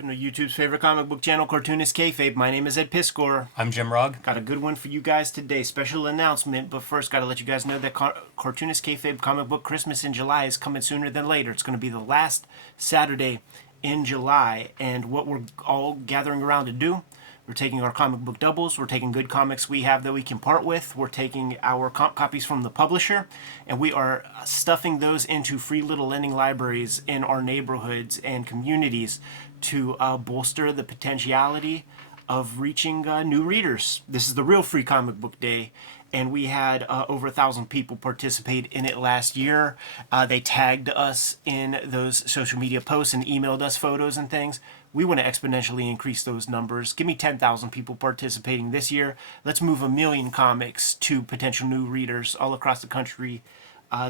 Welcome to YouTube's favorite comic book channel, Cartoonist Kayfabe. My name is Ed Piscor. I'm Jim Rugg. Got a good one for you guys today. Special announcement, but first got to let you guys know that Cartoonist Kayfabe Comic Book Christmas in July is coming sooner than later. It's going to be the last Saturday in July, and what we're all gathering around to do, we're taking our comic book doubles, we're taking good comics we have that we can part with, we're taking our comp copies from the publisher, and we are stuffing those into free little lending libraries in our neighborhoods and communities to bolster the potentiality of reaching new readers. This is the real free comic book day, and we had over 1,000 people participate in it last year. They tagged us in those social media posts and emailed us photos and things. We want to exponentially increase those numbers. Give me 10,000 people participating this year. Let's move 1 million comics to potential new readers all across the country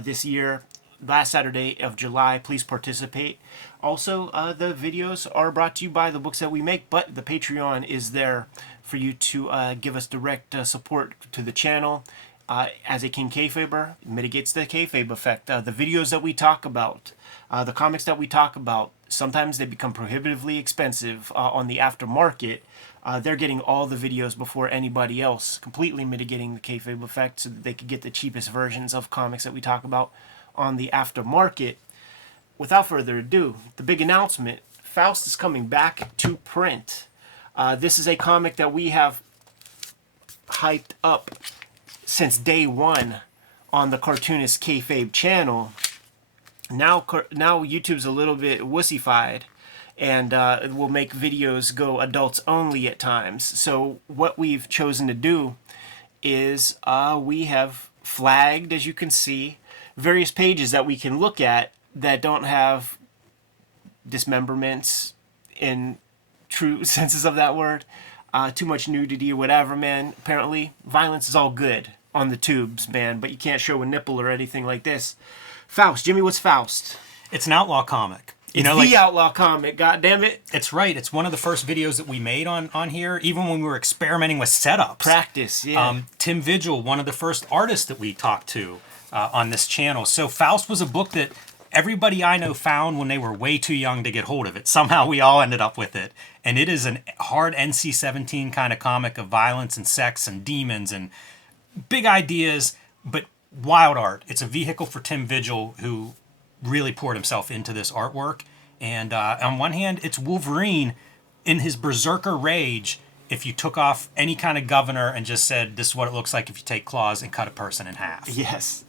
this year. Last Saturday of July, please participate. Also, the videos are brought to you by the books that we make, but the Patreon is there for you to give us direct support to the channel. As a King Kayfaber, it mitigates the Kayfabe effect. The videos that we talk about, the comics that we talk about, sometimes they become prohibitively expensive on the aftermarket. They're getting all the videos before anybody else, completely mitigating the Kayfabe effect so that they could get the cheapest versions of comics that we talk about on the aftermarket. Without further ado, the big announcement: Faust is coming back to print. This is a comic that we have hyped up since day one on the Cartoonist Kayfabe channel. Now YouTube's a little bit wussified and will make videos go adults only at times. So what we've chosen to do is we have flagged, as you can see, various pages that we can look at that don't have dismemberments in true senses of that word, too much nudity or whatever, man. Apparently violence is all good on the tubes, man, but you can't show a nipple or anything like this. Faust, Jimmy, what's Faust? It's an Outlaw comic. It's the Outlaw comic, goddammit. It's right. It's one of the first videos that we made on here, even when we were experimenting with setups. Practice, yeah. Tim Vigil, one of the first artists that we talked to on this channel. So Faust was a book that everybody I know found when they were way too young to get hold of it. Somehow we all ended up with it. And it is a hard NC-17 kind of comic of violence and sex and demons and big ideas, but wild art. It's a vehicle for Tim Vigil, who really poured himself into this artwork. And on one hand, it's Wolverine in his berserker rage if you took off any kind of governor and just said, this is what it looks like if you take claws and cut a person in half. Yes.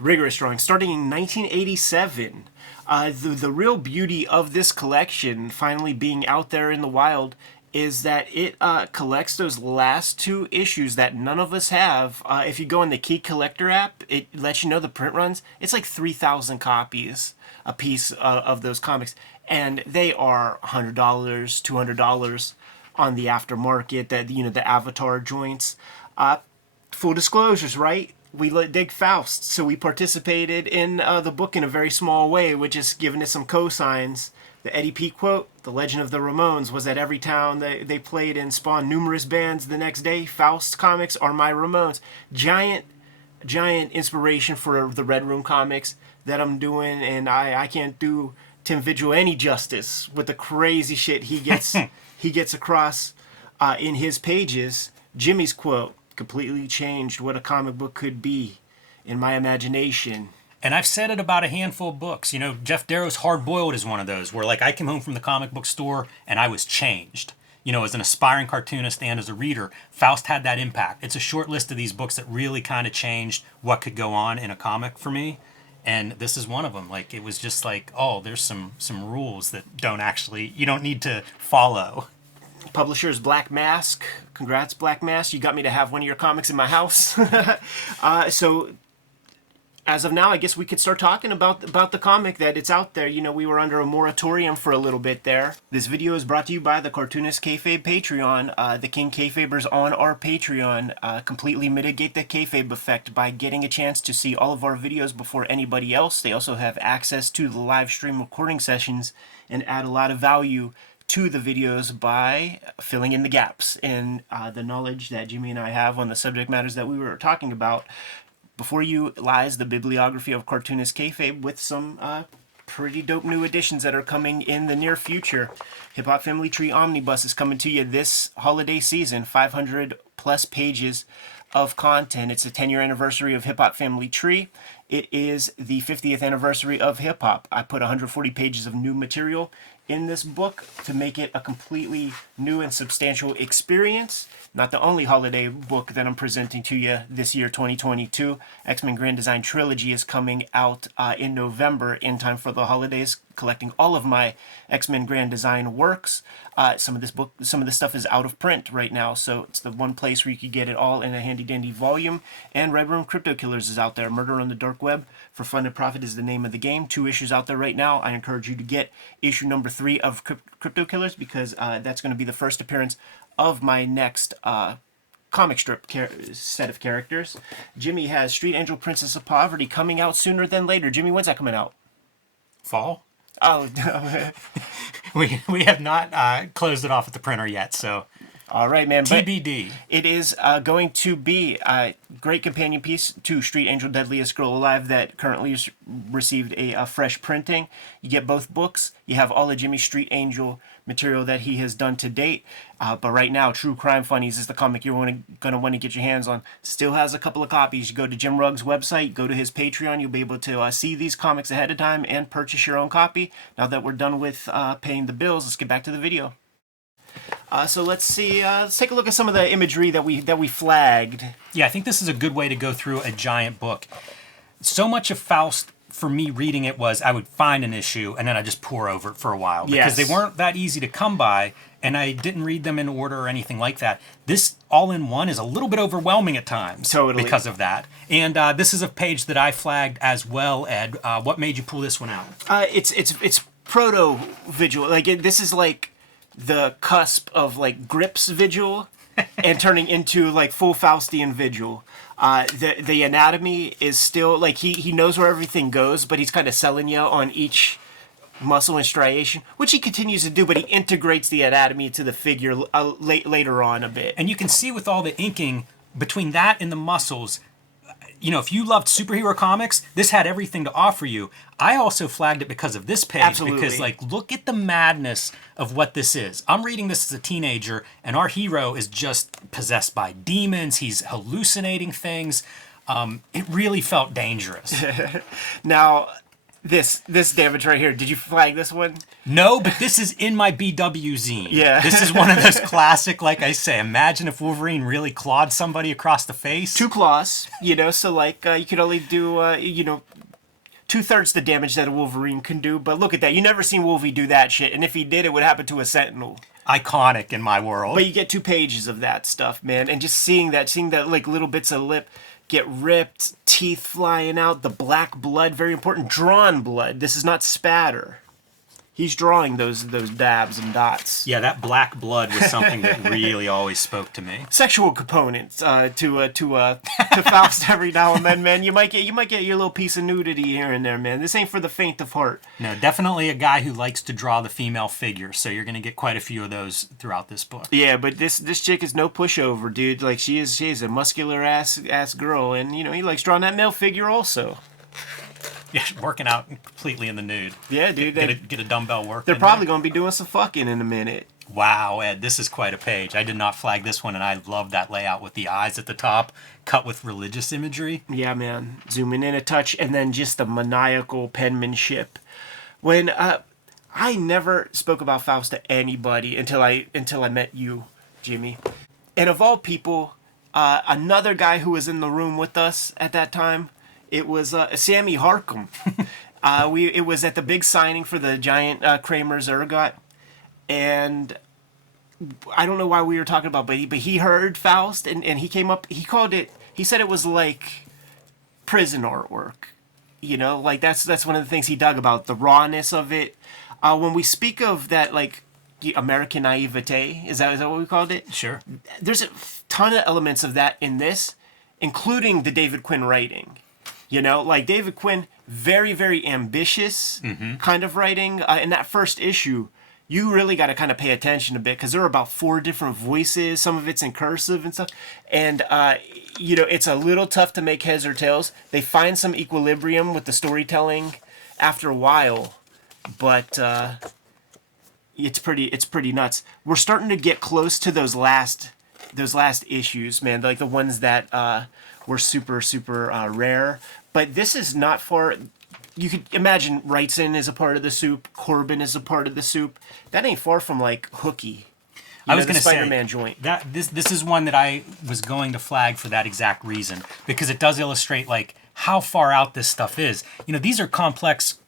Rigorous drawing. Starting in 1987. The real beauty of this collection finally being out there in the wild is that it collects those last two issues that none of us have. If you go in the Key Collector app, it lets you know the print runs. It's like 3,000 copies a piece of those comics, and they are $100, $200 on the aftermarket. That, you know, the Avatar joints. Full disclosures, right? We dig Faust, so we participated in the book in a very small way, which is giving it some cosigns. The Eddie P quote, "The legend of the Ramones was that every town they played in spawned numerous bands the next day. Faust comics are my Ramones." Giant inspiration for the Red Room comics that I'm doing, and I can't do Tim Vigil any justice with the crazy shit he gets across in his pages. Jimmy's quote completely changed what a comic book could be in my imagination. And I've said it about a handful of books. You know, Jeff Darrow's Hard Boiled is one of those where, like, I came home from the comic book store and I was changed. You know, as an aspiring cartoonist and as a reader, Faust had that impact. It's a short list of these books that really kind of changed what could go on in a comic for me. And this is one of them. Like, it was just like, oh, there's some rules that you don't need to follow. Publisher's Black Mask. Congrats, Black Mask. You got me to have one of your comics in my house. So as of now, I guess we could start talking about the comic, that it's out there. You know, we were under a moratorium for a little bit there. This video is brought to you by the Cartoonist Kayfabe Patreon. The King Kayfabers on our Patreon completely mitigate the Kayfabe effect by getting a chance to see all of our videos before anybody else. They also have access to the live stream recording sessions and add a lot of value to the videos by filling in the gaps in the knowledge that Jimmy and I have on the subject matters that we were talking about. Before you lies the bibliography of Cartoonist Kayfabe with some pretty dope new additions that are coming in the near future. Hip Hop Family Tree Omnibus is coming to you this holiday season. 500 plus pages of content. It's the 10-year anniversary of Hip Hop Family Tree. It is the 50th anniversary of hip hop. I put 140 pages of new material in this book to make it a completely new and substantial experience. Not the only holiday book that I'm presenting to you this year, 2022. X-Men Grand Design Trilogy is coming out in November in time for the holidays, collecting all of my X-Men Grand Design works. Some of this stuff is out of print right now, so it's the one place where you can get it all in a handy-dandy volume. And Red Room Crypto Killers is out there. Murder on the Dark Web for Fun and Profit is the name of the game. 2 issues out there right now. I encourage you to get issue number 3 of Crypto Killers because that's going to be the first appearance of my next comic strip set of characters. Jimmy has Street Angel Princess of Poverty coming out sooner than later. Jimmy, when's that coming out? Fall? Oh, We have not closed it off at the printer yet, so all right, man. But TBD. it is going to be a great companion piece to Street Angel Deadliest Girl Alive that currently has received a fresh printing. You get both books. You have all of Jimmy's Street Angel material that he has done to date. But right now, True Crime Funnies is the comic you're going to want to get your hands on. Still has a couple of copies. You go to Jim Rugg's website, go to his Patreon. You'll be able to see these comics ahead of time and purchase your own copy. Now that we're done with paying the bills, let's get back to the video. So let's see. Let's take a look at some of the imagery that we flagged. Yeah, I think this is a good way to go through a giant book. So much of Faust, for me reading it, was I would find an issue and then I just pour over it for a while because they weren't that easy to come by, and I didn't read them in order or anything like that. This all-in-one is a little bit overwhelming at times because of that. And this is a page that I flagged as well, Ed. What made you pull this one out? It's proto Vigil. Like this is like the cusp of like Grips Vigil and turning into like full Faustian Vigil. The anatomy is still like he knows where everything goes, but he's kind of selling you on each muscle and striation, which he continues to do, but he integrates the anatomy into the figure later on a bit. And you can see with all the inking between that and the muscles, you know, if you loved superhero comics, this had everything to offer you. I also flagged it because of this page. Absolutely. Because, like, look at the madness of what this is. I'm reading this as a teenager, and our hero is just possessed by demons. He's hallucinating things. It really felt dangerous. Now, this damage right here, did you flag this one? No, but this is in my BW zine. Yeah. This is one of those classic, like I say, imagine if Wolverine really clawed somebody across the face. 2 claws, so like you could only do, 2/3 the damage that a Wolverine can do. But look at that. You never seen Wolvie do that shit. And if he did, it would happen to a Sentinel. Iconic in my world. But you get 2 pages of that stuff, man. And just seeing that like little bits of lip get ripped, teeth flying out, the black blood, very important. Drawn blood. This is not spatter. He's drawing those dabs and dots. Yeah, that black blood was something that really always spoke to me. Sexual components to Faust every now and then, man. You might get your little piece of nudity here and there, man. This ain't for the faint of heart. No, definitely a guy who likes to draw the female figure, so you're gonna get quite a few of those throughout this book. Yeah, but this chick is no pushover, dude. Like she is a muscular ass girl, and he likes drawing that male figure also. Yeah, working out completely in the nude. Yeah, dude. Get a dumbbell work. They're probably going to be doing some fucking in a minute. Wow, Ed, this is quite a page. I did not flag this one, and I love that layout with the eyes at the top, cut with religious imagery. Yeah, man. Zooming in a touch, and then just the maniacal penmanship. When I never spoke about Faust to anybody until I met you, Jimmy. And of all people, another guy who was in the room with us at that time, it was Sammy Harcum. It was at the big signing for the giant Kramer's Ergot, and I don't know why we were talking about, but he heard Faust, and he came up. He said it was like prison artwork. Like that's one of the things he dug about, the rawness of it. When we speak of that, like American naivete, is that what we called it? Sure. There's a ton of elements of that in this, including the David Quinn writing. Like David Quinn, very, very ambitious kind of writing. In that first issue, you really got to kind of pay attention a bit because there are about 4 different voices. Some of it's in cursive and stuff. And, it's a little tough to make heads or tails. They find some equilibrium with the storytelling after a while. but it's pretty nuts. We're starting to get close to those last issues, man. Like the ones that were super rare. But this is not far. You could imagine Wrightson is a part of the soup. Corbin is a part of the soup. That ain't far from like Hooky. I was going to say Spider-Man joint. That this is one that I was going to flag for that exact reason, because it does illustrate like how far out this stuff is. You know, these are complex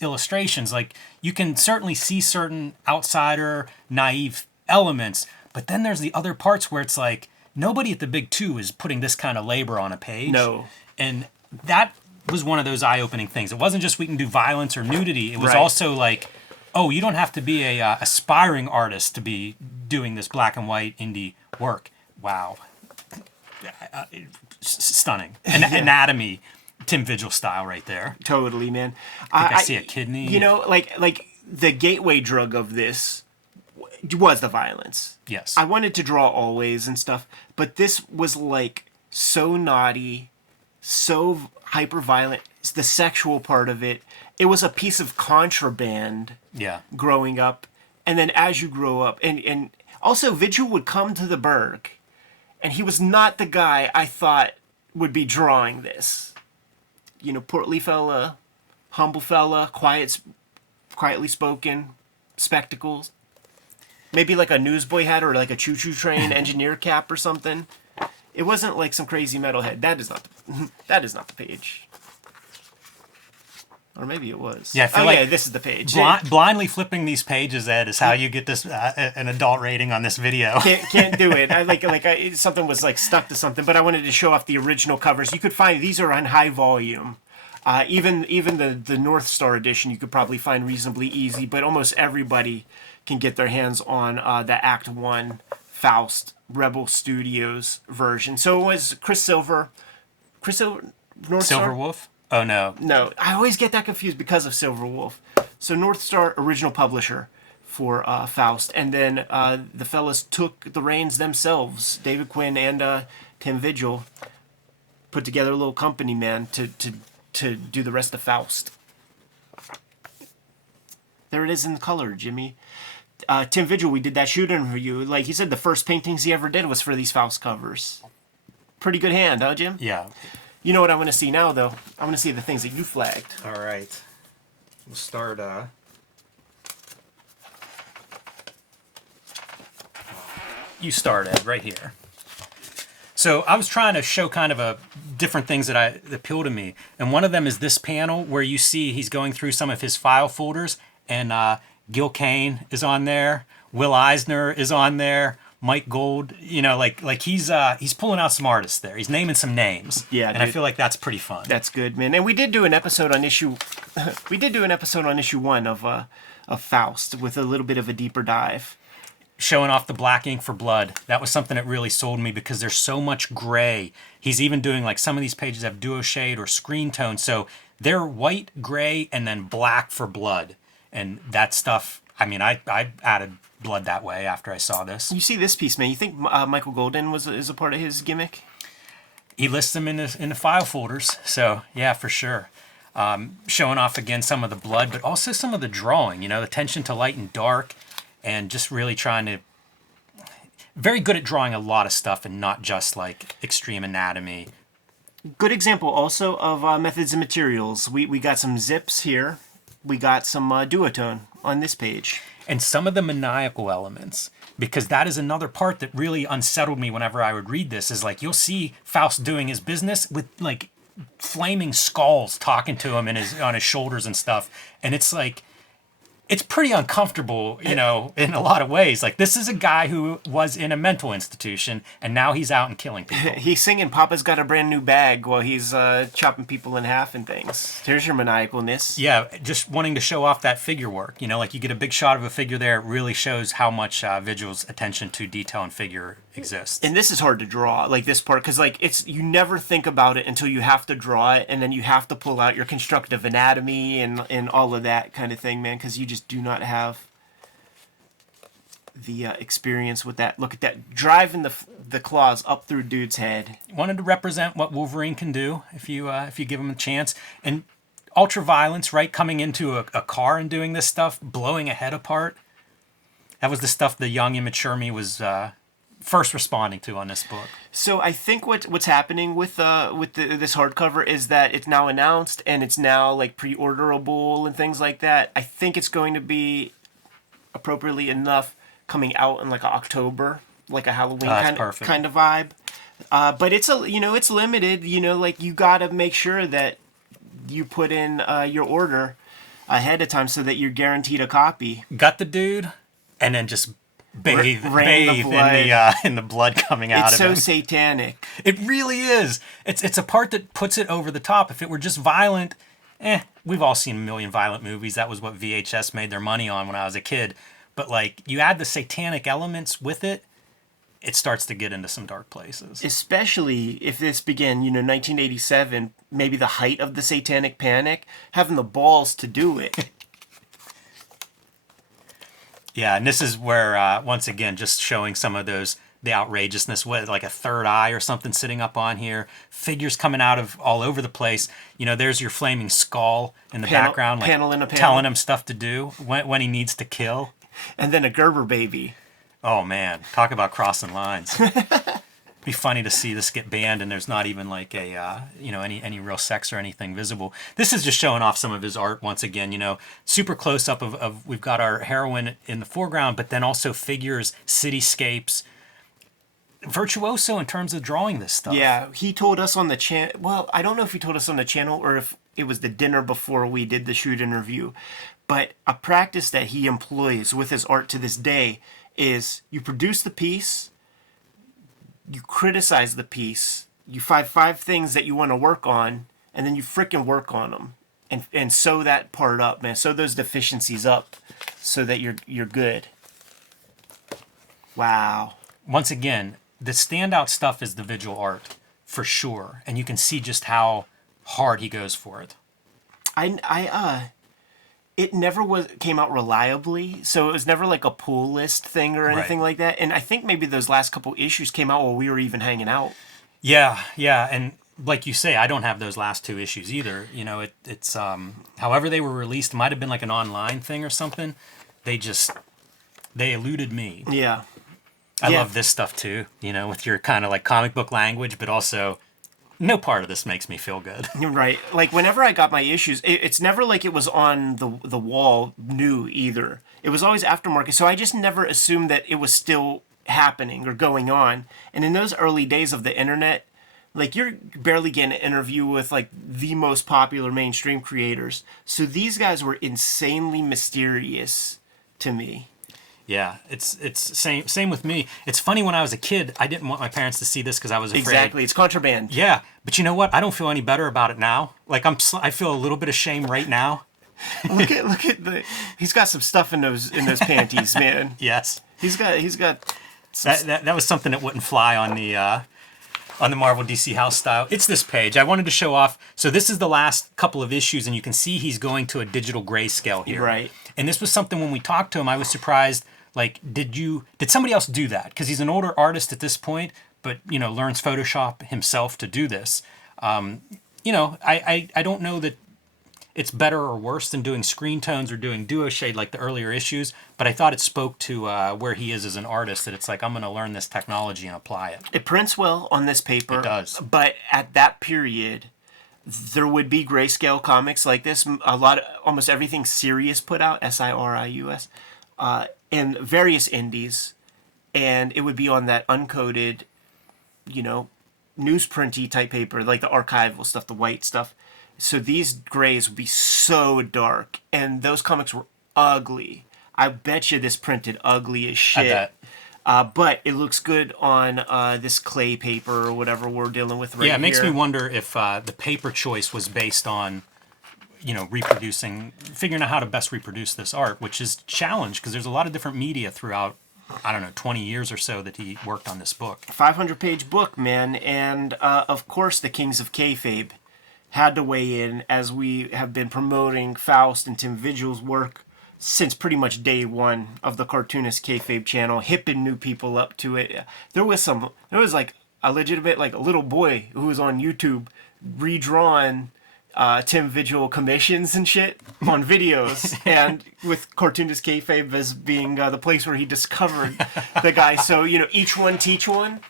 illustrations. Like you can certainly see certain outsider, naive elements, but then there's the other parts where it's like nobody at the big two is putting this kind of labor on a page. No. And that was one of those eye-opening things. It wasn't just we can do violence or nudity. It was Right. also like, oh, you don't have to be a aspiring artist to be doing this black and white indie work. Wow. Stunning. Anatomy, Tim Vigil style right there. Totally, man. I see a kidney. You know, like the gateway drug of this was the violence. Yes. I wanted to draw always and stuff, but this was like so naughty, so hyper violent. The sexual part of it. It was a piece of contraband. Yeah. Growing up, and then as you grow up, and also Vigil would come to the Berg, and he was not the guy I thought would be drawing this. You know, portly fella, humble fella, quietly spoken, spectacles, maybe like a newsboy hat or like a choo-choo train engineer cap or something. It wasn't like some crazy metalhead. That is not the page. Or maybe it was. Yeah, I feel like yeah, this is the page. Blindly flipping these pages, Ed, is how you get this an adult rating on this video. Can't do it. Something was like stuck to something, but I wanted to show off the original covers. You could find these are on high volume. Even the North Star edition you could probably find reasonably easy, but almost everybody can get their hands on the Act 1 Faust Rebel Studios version. So it was Chris Silver, North Star? Silverwolf? Oh, no. No, I always get that confused because of Silverwolf. So North Star, original publisher for Faust. And then the fellas took the reins themselves. David Quinn and Tim Vigil put together a little company, man, to do the rest of Faust. There it is in color, Jimmy. Tim Vigil, we did that shoot interview. Like he said, the first paintings he ever did was for these Faust covers. Pretty good hand, huh, Jim? Yeah. You know what I want to see now, though? I want to see the things that you flagged. All right. We'll start. You start, Ed, right here. So I was trying to show kind of different things that appeal to me, and one of them is this panel where you see he's going through some of his file folders, and Gil Kane is on there, Will Eisner is on there, Mike Gold, you know, like he's pulling out some artists there. He's naming some names. Yeah, and dude, I feel like that's pretty fun. That's good, man. And we did do an episode on issue 1 of Faust with a little bit of a deeper dive. Showing off the black ink for blood. That was something that really sold me because there's so much gray. He's even doing like some of these pages have duo shade or screen tone, so they're white, gray, and then black for blood. And that stuff, I mean, I added blood that way after I saw this. You see this piece, man. You think Michael Golden is a part of his gimmick? He lists them in the file folders, so yeah, for sure. Showing off again some of the blood, but also some of the drawing. You know, attention to light and dark, and just really trying to. Very good at drawing a lot of stuff and not just like extreme anatomy. Good example also of methods and materials. We got some zips here. We got some duotone on this page. And some of the maniacal elements, because that is another part that really unsettled me whenever I would read this, is like you'll see Faust doing his business with like flaming skulls talking to him on his shoulders and stuff. And it's like, it's pretty uncomfortable, you know, in a lot of ways. Like, this is a guy who was in a mental institution, and now he's out and killing people. He's singing Papa's Got a Brand New Bag while he's chopping people in half and things. There's your maniacalness. Yeah, just wanting to show off that figure work. You know, like you get a big shot of a figure there, it really shows how much Vigil's attention to detail and figure exists. And this is hard to draw, like this part, because like you never think about it until you have to draw it, and then you have to pull out your constructive anatomy and all of that kind of thing, man, because you just do not have the experience with that. Look at that, driving the claws up through dude's head. Wanted to represent what Wolverine can do if you give him a chance. And ultra violence, right? Coming into a car and doing this stuff, blowing a head apart. That was the stuff the young, immature me was first responding to on this book. So I think what's happening with this hardcover is that it's now announced and it's now like pre-orderable and things like that. I think it's going to be appropriately enough coming out in like October, like a Halloween kind of vibe. But it's it's limited. Like you gotta make sure that you put in your order ahead of time so that you're guaranteed a copy. Got the dude, and then just bathe in the blood coming out of him. It's so satanic. It really is. It's a part that puts it over the top. If it were just violent, we've all seen a million violent movies. That was what VHS made their money on when I was a kid. But like you add the satanic elements with it, it starts to get into some dark places. Especially if this began, 1987, maybe the height of the satanic panic, having the balls to do it. Yeah, and this is where, once again, just showing some of the outrageousness, with like a third eye or something sitting up on here, figures coming out of all over the place. There's your flaming skull in the background, like telling him stuff to do when he needs to kill. And then a Gerber baby. Oh man, talk about crossing lines. Be funny to see this get banned and there's not even like a any real sex or anything visible. This is just showing off some of his art once again. Super close up of we've got our heroine in the foreground, but then also figures, cityscapes. Virtuoso in terms of drawing this stuff. Yeah, he told us on the channel. Well, I don't know if he told us on the channel or if it was the dinner before we did the shoot interview, but a practice that he employs with his art to this day is you produce the piece, you criticize the piece, you find 5 things that you want to work on, and then you frickin' work on them and sew that part up, man. Sew those deficiencies up so that you're good. Wow. Once again, the standout stuff is the Vigil art for sure, and you can see just how hard he goes for it. It never came out reliably, so it was never like a pull list thing or anything like that. And I think maybe those last couple issues came out while we were even hanging out. Yeah, and like you say, I don't have those last 2 issues either. It's however they were released, might have been like an online thing or something. They eluded me. Yeah. I love this stuff too, with your kind of like comic book language, but also no part of this makes me feel good. Right. Like whenever I got my issues, it's never like it was on the wall new either. It was always aftermarket. So I just never assumed that it was still happening or going on. And in those early days of the internet, like you're barely getting an interview with like the most popular mainstream creators. So these guys were insanely mysterious to me. Yeah, it's same with me. It's funny, when I was a kid, I didn't want my parents to see this because I was afraid. Exactly, it's contraband. Yeah, but you know what? I don't feel any better about it now. Like I feel a little bit of shame right now. look at he's got some stuff in those panties, man. Yes, he's got that was something that wouldn't fly on the Marvel DC House style. It's this page. I wanted to show off. So this is the last couple of issues, and you can see he's going to a digital grayscale here. Right. And this was something when we talked to him, I was surprised. Like, did somebody else do that? Because he's an older artist at this point, but learns Photoshop himself to do this. I don't know that it's better or worse than doing screen tones or doing duo shade like the earlier issues, but I thought it spoke to where he is as an artist, that it's like, I'm going to learn this technology and apply it. It prints well on this paper. It does. But at that period, there would be grayscale comics like this. Almost everything Sirius put out, Sirius, and various indies, and it would be on that uncoded, newsprinty type paper, like the archival stuff, the white stuff. So these grays would be so dark, and those comics were ugly. I bet you this printed ugly as shit. I bet. But it looks good on this clay paper or whatever we're dealing with right here. Yeah, it makes me wonder if the paper choice was based on, figuring out how to best reproduce this art, which is challenged because there's a lot of different media throughout, 20 years or so that he worked on this book. 500-page book, man. And, of course, the Kings of Kayfabe had to weigh in, as we have been promoting Faust and Tim Vigil's work since pretty much day one of the Cartoonist Kayfabe channel, hipping new people up to it. There was like a legitimate, like a little boy who was on YouTube redrawing Tim Vigil commissions and shit on videos, and with Cartoonist Kayfabe as being the place where he discovered the guy. So, each one teach one.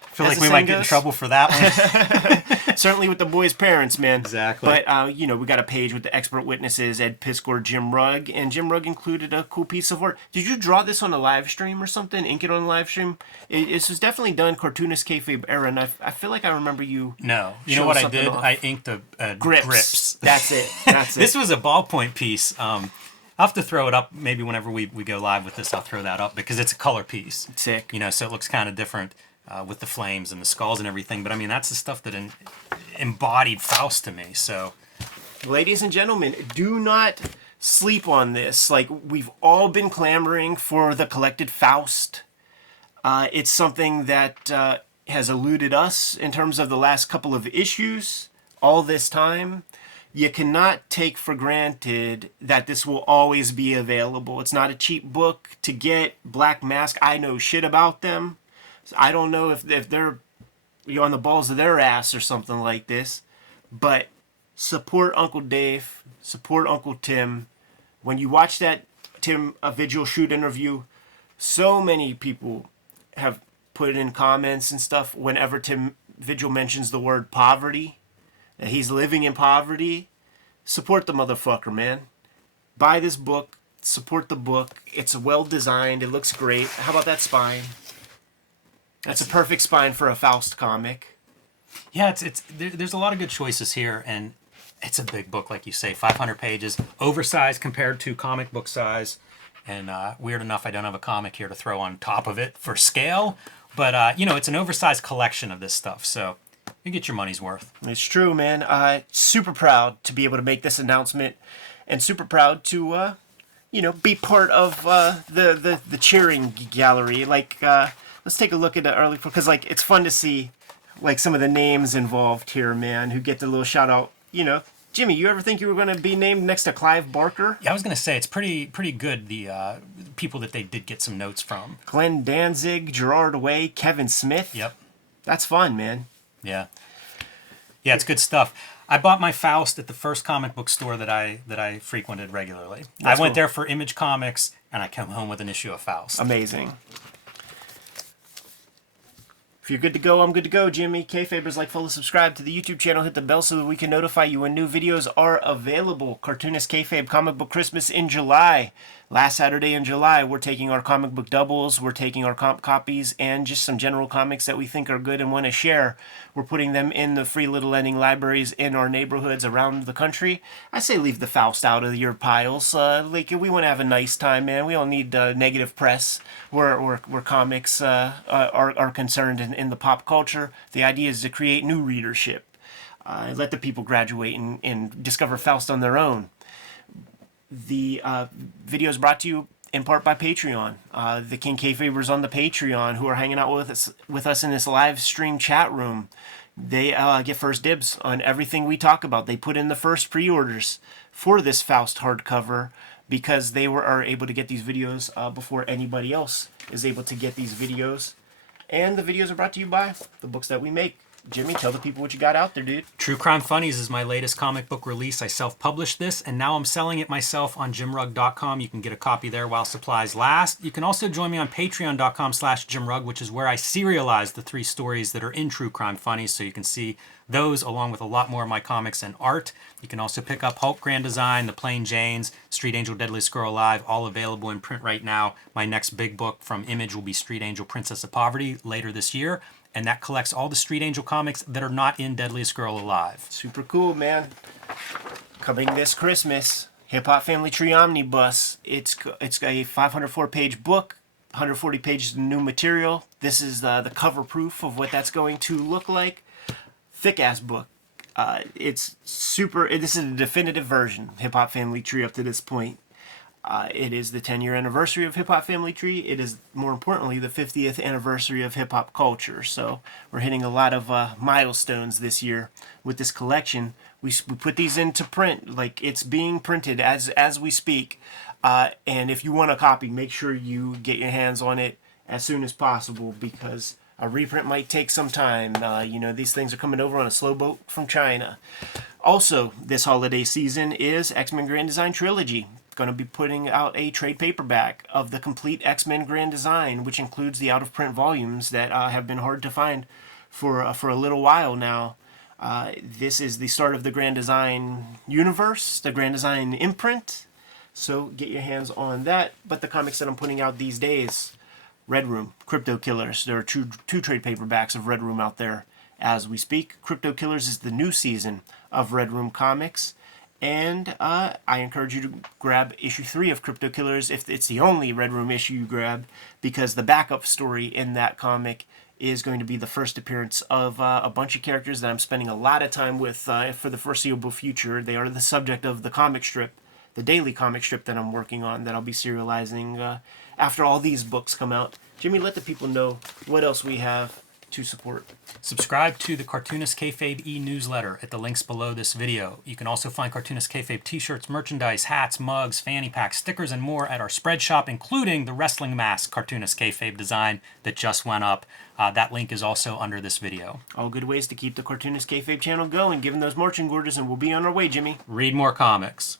I feel like we might get in trouble for that one. Certainly with the boys' parents, man. Exactly. But, we got a page with the expert witnesses, Ed Piskor, Jim Rugg, and Jim Rugg included a cool piece of work. Did you draw this on a live stream or something? Ink it on a live stream? This was definitely done Cartoonist Kayfabe era, and I feel like I remember you. No. You know what I did? Off. I inked a grips. That's it. That's it. This was a ballpoint piece. I'll have to throw it up maybe whenever we go live with this. I'll throw that up because it's a color piece. Sick. So it looks kind of different. With the flames and the skulls and everything. But I mean, that's the stuff that embodied Faust to me. So, ladies and gentlemen, do not sleep on this. Like, we've all been clamoring for the collected Faust. It's something that has eluded us in terms of the last couple of issues all this time. You cannot take for granted that this will always be available. It's not a cheap book to get. Black Mask, I know shit about them. I don't know if they're on the balls of their ass or something like this, but support Uncle Dave, support Uncle Tim. When you watch that Tim Vigil shoot interview, so many people have put in comments and stuff whenever Tim Vigil mentions the word poverty, that he's living in poverty. Support the motherfucker, man. Buy this book, support the book. It's well designed, it looks great. How about that spine? That's a perfect spine for a Faust comic. Yeah, there's a lot of good choices here, and it's a big book, like you say, 500 pages, oversized compared to comic book size, and weird enough, I don't have a comic here to throw on top of it for scale, but, it's an oversized collection of this stuff, so you get your money's worth. It's true, man. Super proud to be able to make this announcement, and super proud to, be part of the cheering gallery, Let's take a look at the early, because it's fun to see some of the names involved here, man, who get the little shout out. Jimmy, you ever think you were going to be named next to Clive Barker? Yeah, I was going to say it's pretty good, the people that they did get some notes from. Glenn Danzig, Gerard Way, Kevin Smith. Yep. That's fun, man. Yeah, it's good stuff. I bought my Faust at the first comic book store that I frequented regularly. I went there for Image Comics, and I came home with an issue of Faust. Amazing. If you're good to go, I'm good to go, Jimmy. Kayfabers, follow, subscribe to the YouTube channel, hit the bell so that we can notify you when new videos are available. Cartoonist Kayfabe Comic Book Christmas in July. Last Saturday in July, we're taking our comic book doubles, we're taking our comp copies, and just some general comics that we think are good and want to share. We're putting them in the free little lending libraries in our neighborhoods around the country. I say leave the Faust out of your piles. We want to have a nice time, man. We don't need negative press where comics are concerned in the pop culture. The idea is to create new readership. Let the people graduate and discover Faust on their own. The video is brought to you in part by Patreon. The King Kayfabers on the Patreon who are hanging out with us in this live stream chat room, they get first dibs on everything we talk about. They put in the first pre-orders for this Faust hardcover because they are able to get these videos before anybody else is able to get these videos. And the videos are brought to you by the books that we make. Jimmy, tell the people what you got out there, dude. True Crime Funnies is my latest comic book release. I self-published this, and now I'm selling it myself on jimrugg.com. You can get a copy there while supplies last. You can also join me on patreon.com/jimrugg, which is where I serialize the 3 stories that are in True Crime Funnies, so you can see those along with a lot more of my comics and art. You can also pick up Hulk Grand Design, The Plain Janes, Street Angel Deadliest Girl Alive, all available in print right now. My next big book from Image will be Street Angel Princess of Poverty later this year. And that collects all the Street Angel comics that are not in Deadliest Girl Alive. Super cool, man. Coming this Christmas, Hip Hop Family Tree Omnibus. It's a 504-page book, 140 pages of new material. This is the cover proof of what that's going to look like. Thick-ass book. It's super... This is a definitive version of Hip Hop Family Tree up to this point. It is the 10-year anniversary of Hip Hop Family Tree. It is, more importantly, the 50th anniversary of hip hop culture. So we're hitting a lot of milestones this year with this collection. We put these into print, it's being printed as we speak. And if you want a copy, make sure you get your hands on it as soon as possible because a reprint might take some time. These things are coming over on a slow boat from China. Also, this holiday season is X-Men Grand Design Trilogy. Going to be putting out a trade paperback of the complete X-Men Grand Design, which includes the out-of-print volumes that have been hard to find for a little while now. This is the start of the Grand Design universe, the Grand Design imprint. So get your hands on that. But the comics that I'm putting out these days, Red Room, Crypto Killers. There are two trade paperbacks of Red Room out there as we speak. Crypto Killers is the new season of Red Room Comics. And I encourage you to grab issue 3 of Crypto Killers if it's the only Red Room issue you grab, because the backup story in that comic is going to be the first appearance of a bunch of characters that I'm spending a lot of time with for the foreseeable future. They are the subject of the comic strip, the daily comic strip that I'm working on, that I'll be serializing after all these books come out. Jimmy, let the people know what else we have to support. Subscribe to the Cartoonist Kayfabe e-newsletter at the links below this video. You can also find Cartoonist Kayfabe t-shirts, merchandise, hats, mugs, fanny packs, stickers, and more at our spread shop, including the wrestling mask Cartoonist Kayfabe design that just went up. That link is also under this video. All good ways to keep the Cartoonist Kayfabe channel going, given those marching orders, and we'll be on our way, Jimmy. Read more comics.